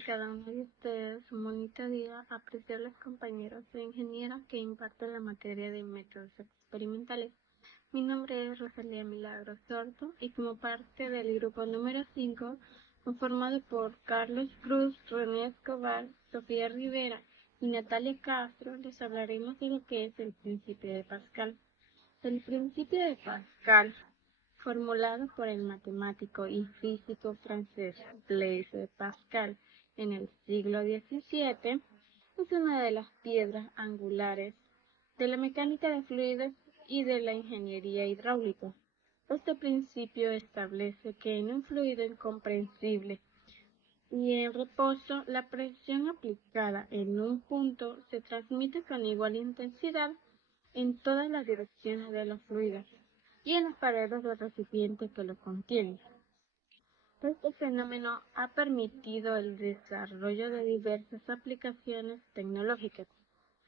de cada uno de ustedes un bonito día, apreciables compañeros de ingeniera que imparten la materia de métodos experimentales. Mi nombre es Rosalía Milagros Sorto y como parte del grupo número 5, conformado por Carlos Cruz, René Escobar, Sofía Rivera y Natalia Castro, les hablaremos de lo que es el principio de Pascal. El principio de Pascal, formulado por el matemático y físico francés Blaise Pascal en el siglo XVII, es una de las piedras angulares de la mecánica de fluidos y de la ingeniería hidráulica. Este principio establece que en un fluido incomprensible y en reposo, la presión aplicada en un punto se transmite con igual intensidad en todas las direcciones de los fluidos y en las paredes del recipiente que lo contiene. Este fenómeno ha permitido el desarrollo de diversas aplicaciones tecnológicas,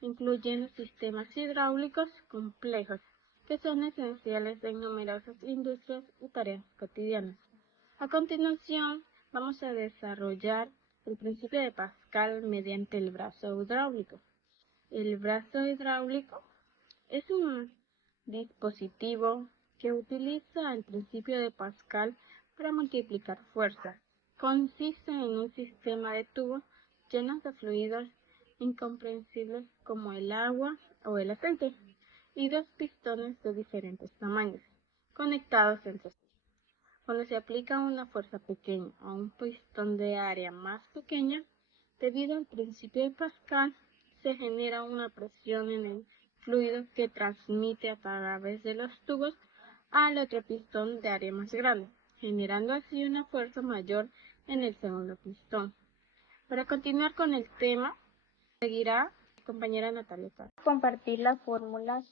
incluyendo sistemas hidráulicos complejos que son esenciales en numerosas industrias y tareas cotidianas. A continuación, vamos a desarrollar el principio de Pascal mediante el brazo hidráulico. El brazo hidráulico es un dispositivo que utiliza el principio de Pascal para multiplicar fuerzas. Consiste en un sistema de tubos llenos de fluidos incomprensibles como el agua o el aceite y dos pistones de diferentes tamaños, conectados entre sí. Cuando se aplica una fuerza pequeña a un pistón de área más pequeña, debido al principio de Pascal, se genera una presión en el fluido que transmite a través de los tubos al otro pistón de área más grande, generando así una fuerza mayor en el segundo pistón. Para continuar con el tema, seguirá mi compañera Natalia Castro. Compartir las fórmulas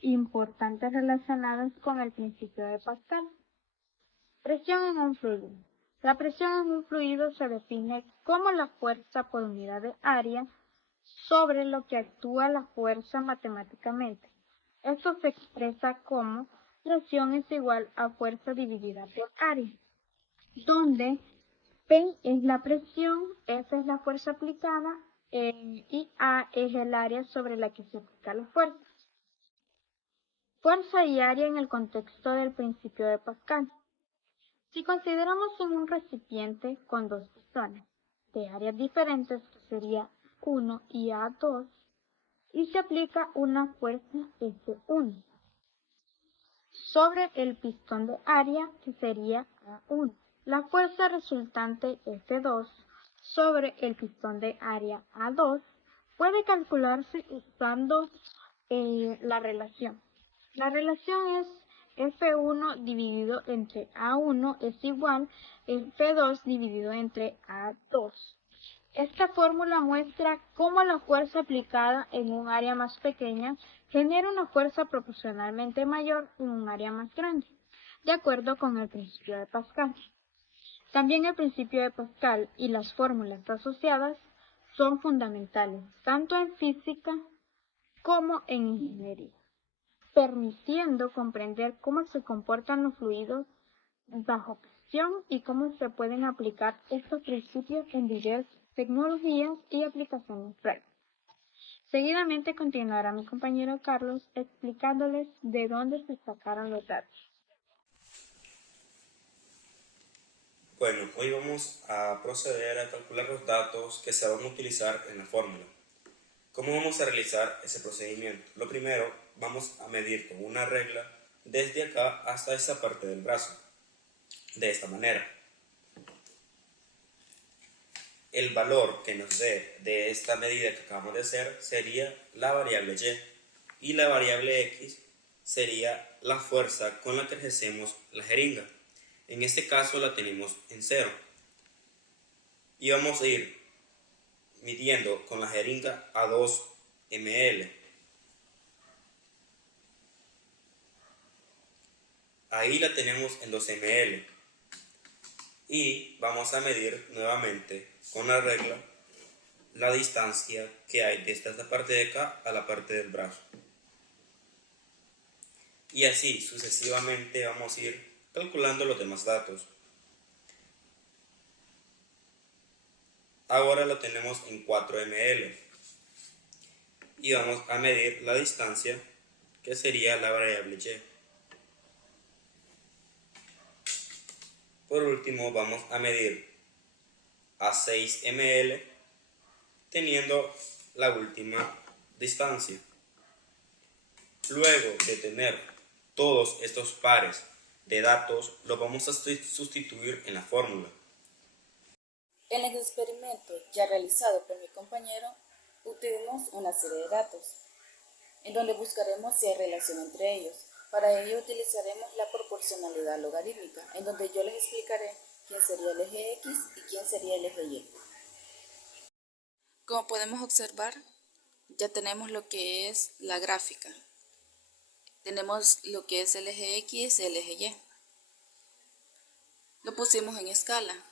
importantes relacionadas con el principio de Pascal. Presión en un fluido. La presión en un fluido se define como la fuerza por unidad de área sobre lo que actúa la fuerza matemáticamente. Esto se expresa como presión es igual a fuerza dividida por área, donde P es la presión, F es la fuerza aplicada y A es el área sobre la que se aplica la fuerza. Fuerza y área en el contexto del principio de Pascal. Si consideramos un recipiente con dos pistones de áreas diferentes, que sería 1 y A2, y se aplica una fuerza F1 sobre el pistón de área, que sería A1. La fuerza resultante F2 sobre el pistón de área A2 puede calcularse usando la relación. La relación es F1 dividido entre A1 es igual a F2 dividido entre A2. Esta fórmula muestra cómo la fuerza aplicada en un área más pequeña genera una fuerza proporcionalmente mayor en un área más grande, de acuerdo con el principio de Pascal. También el principio de Pascal y las fórmulas asociadas son fundamentales, tanto en física como en ingeniería, permitiendo comprender cómo se comportan los fluidos bajo presión y cómo se pueden aplicar estos principios en diversas tecnologías y aplicaciones prácticas. Seguidamente continuará mi compañero Carlos explicándoles de dónde se sacaron los datos. Bueno, hoy vamos a proceder a calcular los datos que se van a utilizar en la fórmula. ¿Cómo vamos a realizar ese procedimiento? Lo primero, vamos a medir con una regla desde acá hasta esta parte del brazo, de esta manera. El valor que nos dé de esta medida que acabamos de hacer sería la variable y, y la variable x sería la fuerza con la que ejercemos la jeringa. En este caso la tenemos en 0. Y vamos a ir midiendo con la jeringa a 2 ml. Ahí la tenemos en 2 ml. Y vamos a medir nuevamente con la regla la distancia que hay desde esta parte de acá a la parte del brazo. Y así sucesivamente vamos a ir calculando los demás datos. Ahora lo tenemos en 4 ml y vamos a medir la distancia, que sería la variable y. Por último vamos a medir a 6 ml teniendo la última distancia. Luego de tener todos estos pares de datos, los vamos a sustituir en la fórmula. En el experimento ya realizado por mi compañero, obtuvimos una serie de datos, en donde buscaremos si hay relación entre ellos. Para ello utilizaremos la proporcionalidad logarítmica, en donde yo les explicaré quién sería el eje X y quién sería el eje Y. Como podemos observar, ya tenemos lo que es la gráfica. Tenemos lo que es el eje X y el eje Y. Lo pusimos en escala,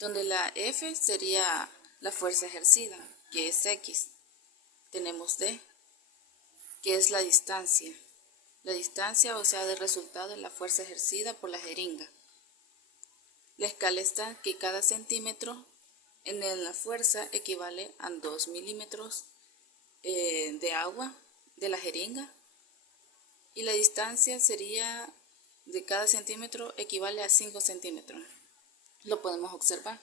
donde la F sería la fuerza ejercida, que es X. Tenemos D, que es la distancia. La distancia, o sea, del resultado de la fuerza ejercida por la jeringa. La escala está que cada centímetro en la fuerza equivale a 2 milímetros de agua de la jeringa. Y la distancia sería de cada centímetro equivale a 5 centímetros. Lo podemos observar.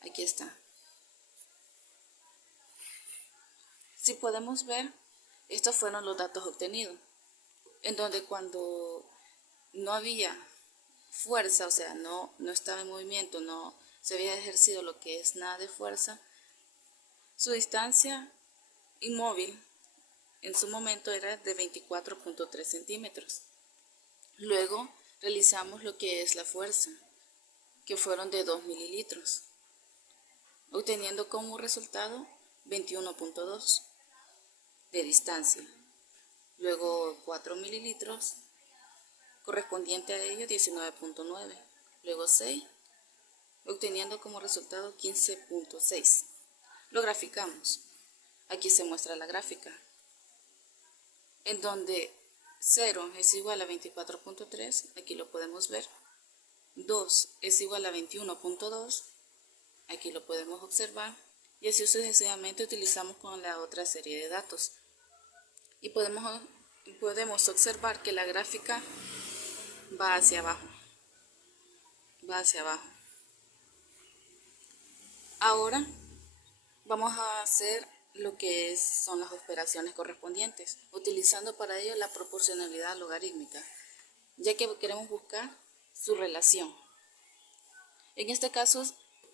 Aquí está. Si podemos ver, estos fueron los datos obtenidos, en donde cuando no había fuerza, o sea, no estaba en movimiento, no se había ejercido lo que es nada de fuerza, su distancia inmóvil en su momento era de 24.3 centímetros. Luego realizamos lo que es la fuerza, que fueron de 2 mililitros, obteniendo como resultado 21.2 de distancia. Luego 4 mililitros, correspondiente a ello 19.9. Luego 6, obteniendo como resultado 15.6. Lo graficamos. Aquí se muestra la gráfica, en donde 0 es igual a 24.3, aquí lo podemos ver. 2 es igual a 21.2, aquí lo podemos observar. Y así sucesivamente utilizamos con la otra serie de datos. Y podemos observar que la gráfica va hacia abajo. Va hacia abajo. Ahora vamos a hacer lo que son las operaciones correspondientes, utilizando para ello la proporcionalidad logarítmica, ya que queremos buscar su relación. En este caso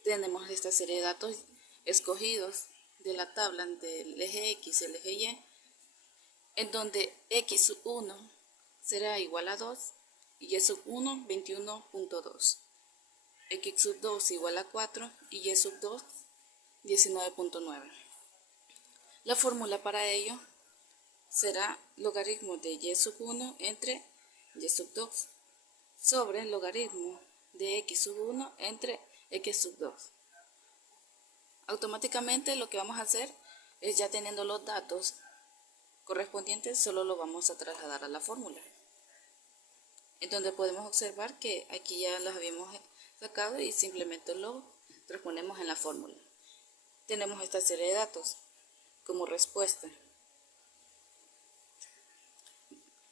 tenemos esta serie de datos escogidos de la tabla del eje X y el eje Y, en donde X sub 1 será igual a 2 y Y sub 1 21.2, X sub 2 igual a 4 y Y sub 2 19.9. La fórmula para ello será logaritmo de Y sub 1 entre Y sub 2 sobre el logaritmo de X sub 1 entre X sub 2. Automáticamente lo que vamos a hacer es, ya teniendo los datos correspondientes, solo lo vamos a trasladar a la fórmula, en donde podemos observar que aquí ya los habíamos sacado y simplemente lo transponemos en la fórmula. Tenemos esta serie de datos como respuesta,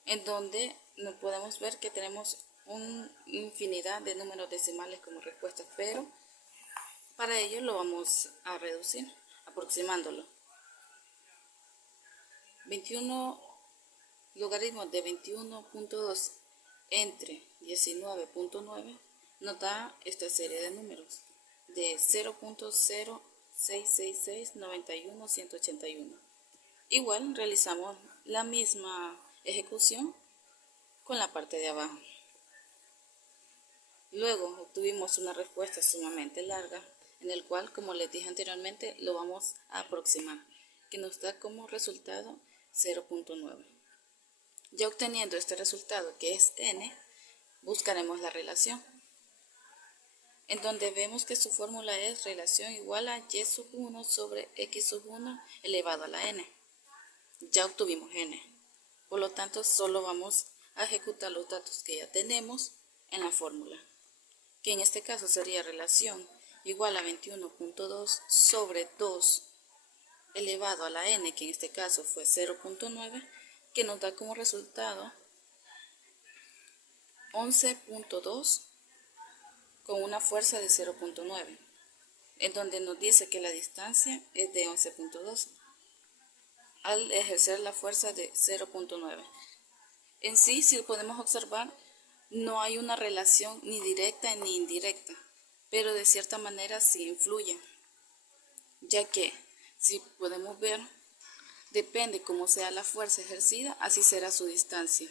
en donde nos podemos ver que tenemos una infinidad de números decimales como respuestas, pero para ello lo vamos a reducir aproximándolo. 21 logaritmos de 21.2 entre 19.9 nos da esta serie de números de 0.06669181. Igual realizamos la misma ejecución con la parte de abajo. Luego obtuvimos una respuesta sumamente larga, en el cual, como les dije anteriormente, lo vamos a aproximar, que nos da como resultado 0.9. Ya obteniendo este resultado, que es n, buscaremos la relación, en donde vemos que su fórmula es relación igual a y sub 1 sobre x sub 1 elevado a la n. Ya obtuvimos n, por lo tanto solo vamos a ejecutar los datos que ya tenemos en la fórmula, que en este caso sería relación igual a 21.2 sobre 2 elevado a la n, que en este caso fue 0.9, que nos da como resultado 11.2 con una fuerza de 0.9, en donde nos dice que la distancia es de 11.2 al ejercer la fuerza de 0.9. En sí, si podemos observar, no hay una relación ni directa ni indirecta, pero de cierta manera sí influye, ya que, si podemos ver, depende cómo sea la fuerza ejercida, así será su distancia.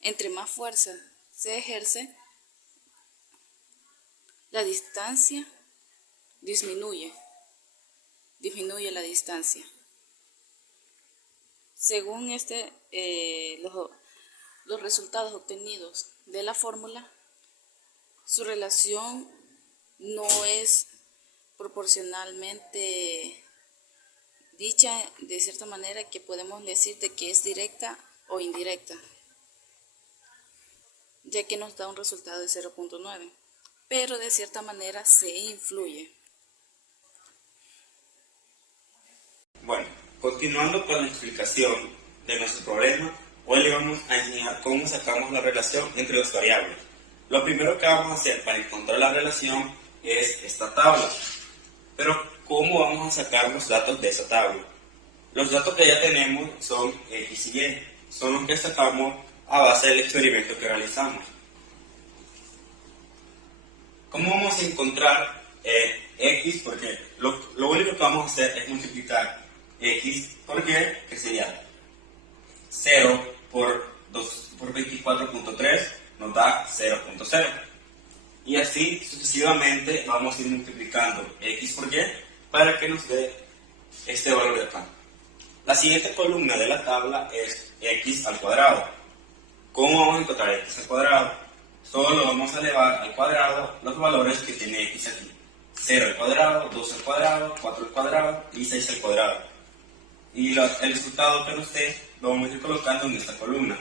Entre más fuerza se ejerce, la distancia disminuye la distancia. Según los resultados obtenidos de la fórmula, su relación no es proporcionalmente dicha de cierta manera que podemos decir de que es directa o indirecta, ya que nos da un resultado de 0.9, pero de cierta manera se influye. Bueno, continuando con la explicación de nuestro problema, hoy le vamos a enseñar cómo sacamos la relación entre las variables. Lo primero que vamos a hacer para encontrar la relación es esta tabla. Pero, ¿cómo vamos a sacar los datos de esa tabla? Los datos que ya tenemos son X y Y, son los que sacamos a base del experimento que realizamos. ¿Cómo vamos a encontrar X? Porque lo único que vamos a hacer es multiplicar X por Y, que sería 0 por 24.3 nos da 0.0. Y así sucesivamente vamos a ir multiplicando X por Y para que nos dé este valor de acá. La siguiente columna de la tabla es X al cuadrado. ¿Cómo vamos a encontrar X al cuadrado? Solo vamos a elevar al cuadrado los valores que tiene X aquí. 0 al cuadrado, 2 al cuadrado, 4 al cuadrado y 6 al cuadrado. Y el resultado que nos dé lo vamos a ir colocando en esta columna.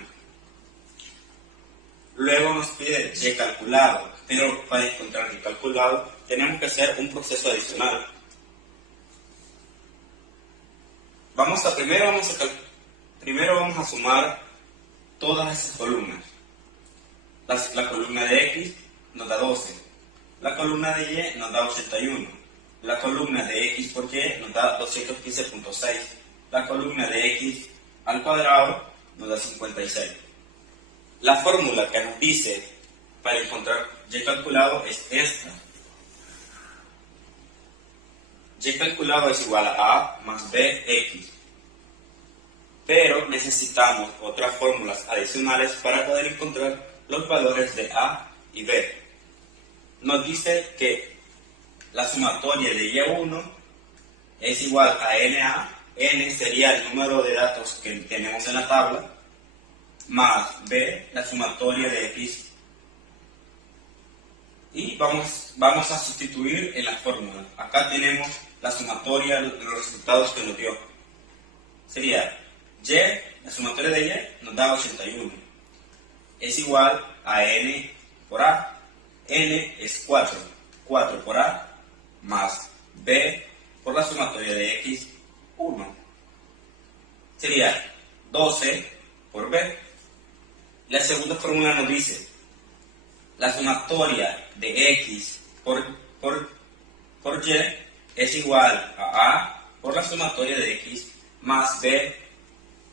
Luego nos pide Y calculado, pero para encontrar Y calculado tenemos que hacer un proceso adicional. Primero vamos a sumar todas esas columnas. La columna de X nos da 12, la columna de Y nos da 81, la columna de X por Y nos da 215.6, la columna de X al cuadrado nos da 56. La fórmula que nos dice para encontrar Y calculado es esta. Y calculado es igual a A más BX. Pero necesitamos otras fórmulas adicionales para poder encontrar los valores de A y B. Nos dice que la sumatoria de Y1 es igual a NA. N sería el número de datos que tenemos en la tabla, más B, la sumatoria de X. Y vamos a sustituir en la fórmula. Acá tenemos la sumatoria de los resultados que nos dio. Sería Y, la sumatoria de Y nos da 81. Es igual a N por A. N es 4. 4 por A más B por la sumatoria de X, 1. Sería 12 por B. La segunda fórmula nos dice la sumatoria de X por Y es igual a A por la sumatoria de X más B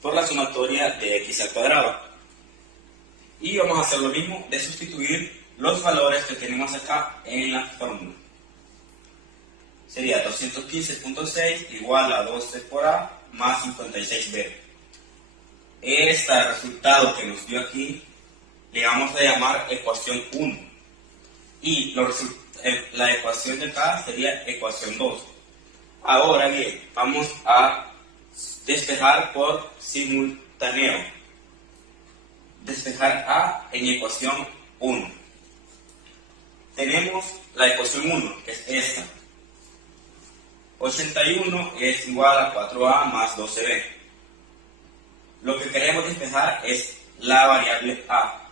por la sumatoria de X al cuadrado. Y vamos a hacer lo mismo de sustituir los valores que tenemos acá en la fórmula. Sería 215.6 igual a 12 por A más 56B. Este resultado que nos dio aquí le vamos a llamar ecuación 1. Y la ecuación de acá sería ecuación 2. Ahora bien, vamos a despejar por simultáneo. Despejar A en ecuación 1. Tenemos la ecuación 1, que es esta. 81 es igual a 4A más 12B. Lo que queremos despejar es la variable A.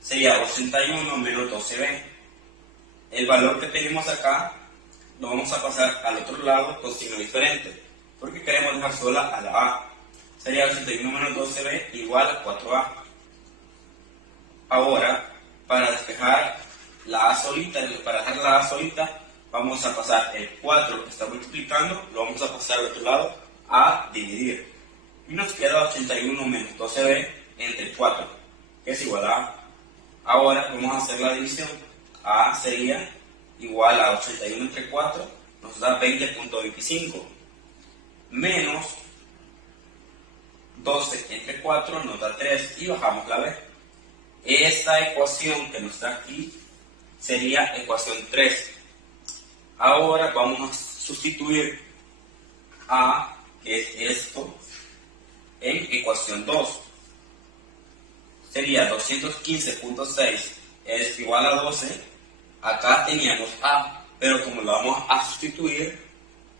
Sería 81 menos 12B. el valor que tenemos acá lo vamos a pasar al otro lado con signo diferente, porque queremos dejar sola a la A. Sería 81 menos 12b igual a 4a. Ahora, para despejar la A solita, vamos a pasar el 4 que está multiplicando, lo vamos a pasar al otro lado a dividir. Y nos queda 81 menos 12b entre 4, que es igual a A. Ahora vamos a hacer la división. A sería igual a 81 entre 4, nos da 20.25, menos 12 entre 4 nos da 3 y bajamos la B. Esta ecuación que nos da aquí sería ecuación 3. Ahora vamos a sustituir A, que es esto, en ecuación 2. Sería 215.6 es igual a 12. Acá teníamos A, pero como lo vamos a sustituir,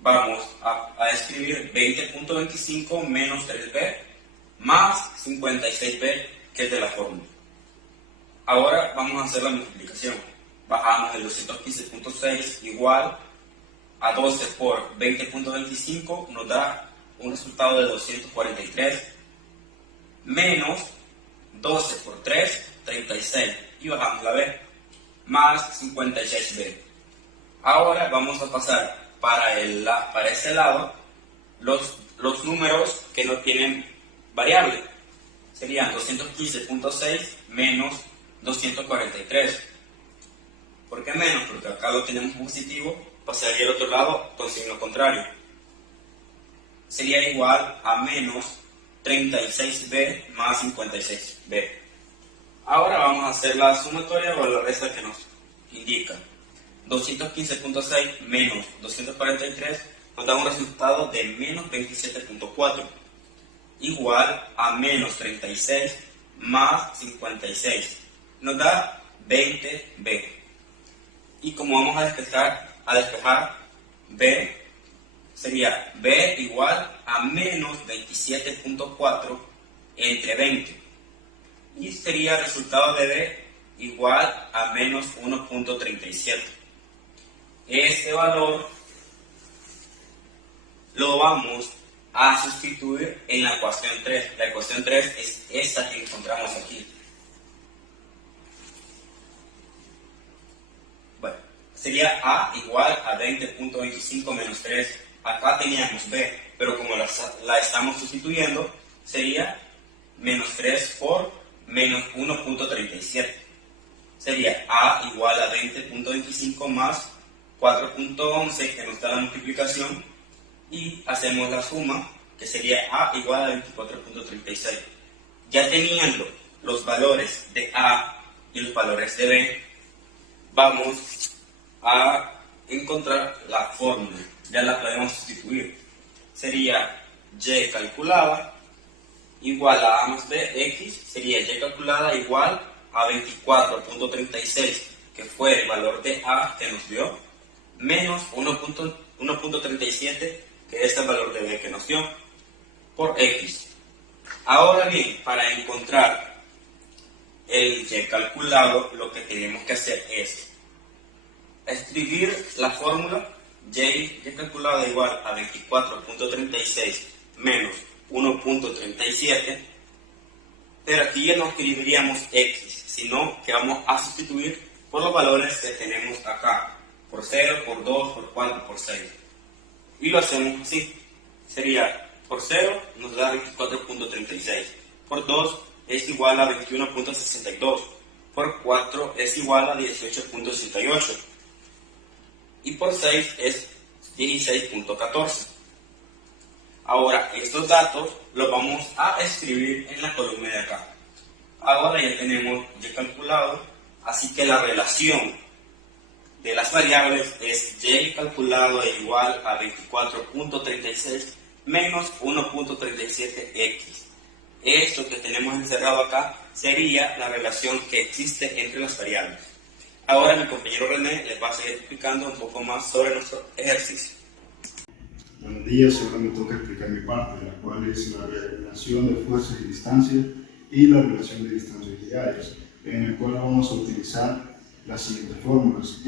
vamos a escribir 20.25 menos 3b más 56b, que es de la fórmula. Ahora vamos a hacer la multiplicación. Bajamos el 215.6 igual a 12 por 20.25, nos da un resultado de 243, menos 12 por 3, 36, y bajamos la b, más 56b. Ahora vamos a pasar para ese lado los números que no tienen variable. Serían 215.6 menos 243. ¿Por qué menos? Porque acá lo tenemos positivo, pasaría al otro lado con signo contrario. Sería igual a menos 36b más 56b. Ahora vamos a hacer la sumatoria o la resta que nos indica. 215.6 menos 243 nos da un resultado de menos 27.4, igual a menos 36 más 56. Nos da 20b. Y como vamos a despejar b, sería b igual a menos 27.4 entre 20. Y sería el resultado de b igual a menos 1.37. Este valor lo vamos a sustituir en la ecuación 3. La ecuación 3 es esta que encontramos aquí. Bueno, sería a igual a 20.25 menos 3. Acá teníamos b, pero como la estamos sustituyendo, sería menos 3 por menos 1.37. Sería a igual a 20.25 más 4.11, que nos da la multiplicación, y hacemos la suma, que sería a igual a 24.36. Ya teniendo los valores de a y los valores de b, vamos a encontrar la fórmula. Ya la podemos sustituir. Sería y calculada igual a a más b, x, sería y calculada igual a 24.36, que fue el valor de a que nos dio, menos 1.37, que es el valor de b que nos dio, por x. Ahora bien, para encontrar el y calculado, lo que tenemos que hacer es escribir la fórmula y calculada igual a 24.36 menos 1.37, pero aquí ya no escribiríamos x, sino que vamos a sustituir por los valores que tenemos acá, por 0, por 2, por 4, por 6. Y lo hacemos así. Sería por 0 nos da 24.36, por 2 es igual a 21.62, por 4 es igual a 18.68 y por 6 es 16.14. Ahora, estos datos los vamos a escribir en la columna de acá. Ahora ya tenemos y calculado, así que la relación de las variables es y calculado igual a 24.36 menos 1.37x. Esto que tenemos encerrado acá sería la relación que existe entre las variables. Ahora mi compañero René les va a seguir explicando un poco más sobre nuestro ejercicio. Buenos días, ahora me toca explicar mi parte, la cual es la relación de fuerzas y distancia y la relación de distancias y áreas, en el cual vamos a utilizar las siguientes fórmulas.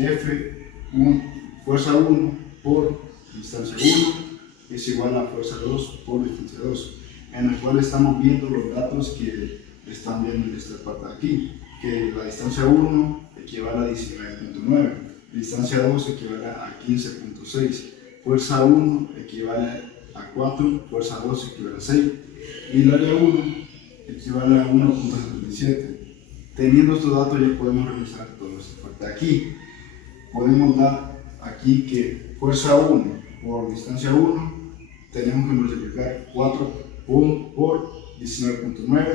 Fuerza 1 por distancia 1 es igual a fuerza 2 por distancia 2, en el cual estamos viendo los datos que están viendo en esta parte de aquí, que la distancia 1 equivale a 19.9, distancia 2 equivale a 15.6, fuerza 1 equivale a 4, fuerza 2 equivale a 6 y el área 1 equivale a 1.77. Teniendo estos datos ya podemos realizar todo esta parte. Aquí podemos dar aquí que fuerza 1 por distancia 1 tenemos que multiplicar 4 por 19.9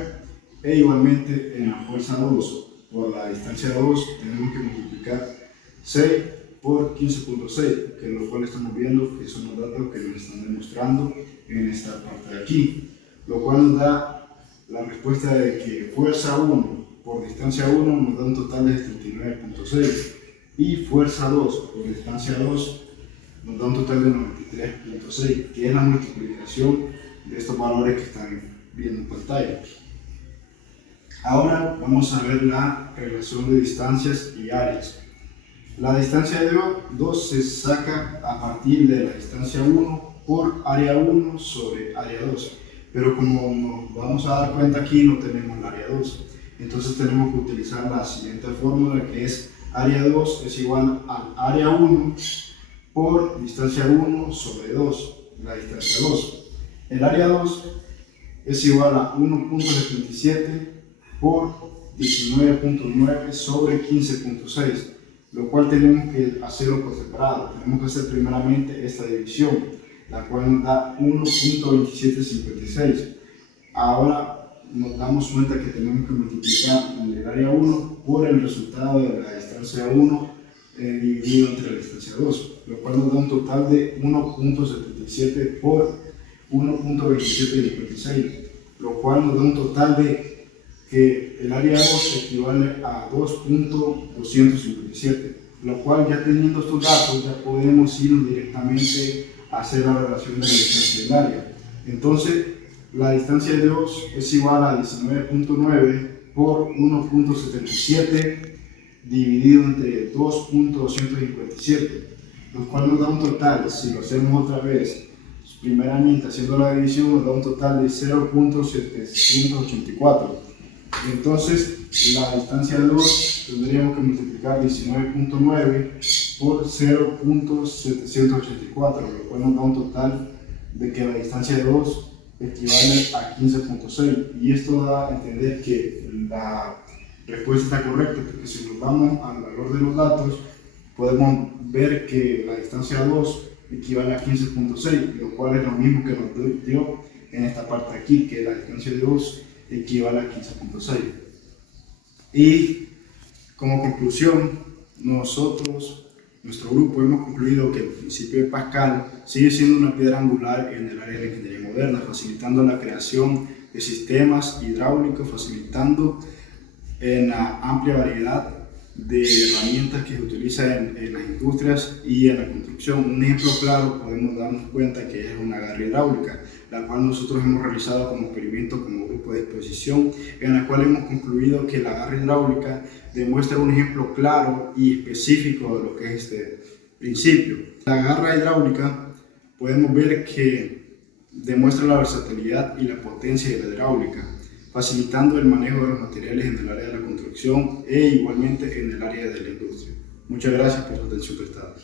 e igualmente en la fuerza 2 por la distancia 2 tenemos que multiplicar 6 por 15.6, que lo cual estamos viendo que son los datos que nos están demostrando en esta parte de aquí, lo cual nos da la respuesta de que fuerza 1 por distancia 1 nos da un total de 39.6 y fuerza 2 por distancia 2 nos da un total de 93.6, que es la multiplicación de estos valores que están viendo en pantalla. Ahora vamos a ver la relación de distancias y áreas. La distancia de 2 se saca a partir de la distancia 1 por área 1 sobre área 2, pero como nos vamos a dar cuenta aquí no tenemos el área 2, entonces tenemos que utilizar la siguiente fórmula, que es área 2 es igual al área 1 por distancia 1 sobre 2, la distancia 2. El área 2 es igual a 1.77 por 19.9 sobre 15.6, lo cual tenemos que hacerlo por separado. Tenemos que hacer primeramente esta división, la cual nos da 1.2756. Ahora nos damos cuenta que tenemos que multiplicar el área 1 por el resultado de la distancia 1 dividido entre la distancia 2, lo cual nos da un total de 1.77 por 1.2756, lo cual nos da un total de que el área 2 equivale a 2.257, lo cual ya teniendo estos datos ya podemos ir directamente a hacer la relación de la distancia del área. Entonces la distancia de 2 es igual a 19.9 por 1.77 dividido entre 2.257, lo cual nos da un total, si lo hacemos otra vez, primeramente haciendo la división, nos da un total de 0.784. Entonces la distancia de 2 tendríamos que multiplicar 19.9 por 0.784, lo cual nos da un total de que la distancia de 2 equivale a 15.6, y esto da a entender que la respuesta está correcta, porque si nos vamos al valor de los datos podemos ver que la distancia 2 equivale a 15.6, lo cual es lo mismo que nos dio en esta parte aquí, que la distancia de 2 equivale a 15.6. Y como conclusión, nuestro grupo hemos concluido que el principio de Pascal sigue siendo una piedra angular en el área de la ingeniería moderna, facilitando la creación de sistemas hidráulicos, facilitando en la amplia variedad de herramientas que se utilizan en las industrias y en la construcción. Un ejemplo claro podemos darnos cuenta que es una garra hidráulica, la cual nosotros hemos realizado como experimento, como grupo de exposición, en la cual hemos concluido que la garra hidráulica demuestra un ejemplo claro y específico de lo que es este principio. La garra hidráulica podemos ver que demuestra la versatilidad y la potencia de la hidráulica, facilitando el manejo de los materiales en el área de la construcción e igualmente en el área de la industria. Muchas gracias por su atención prestada.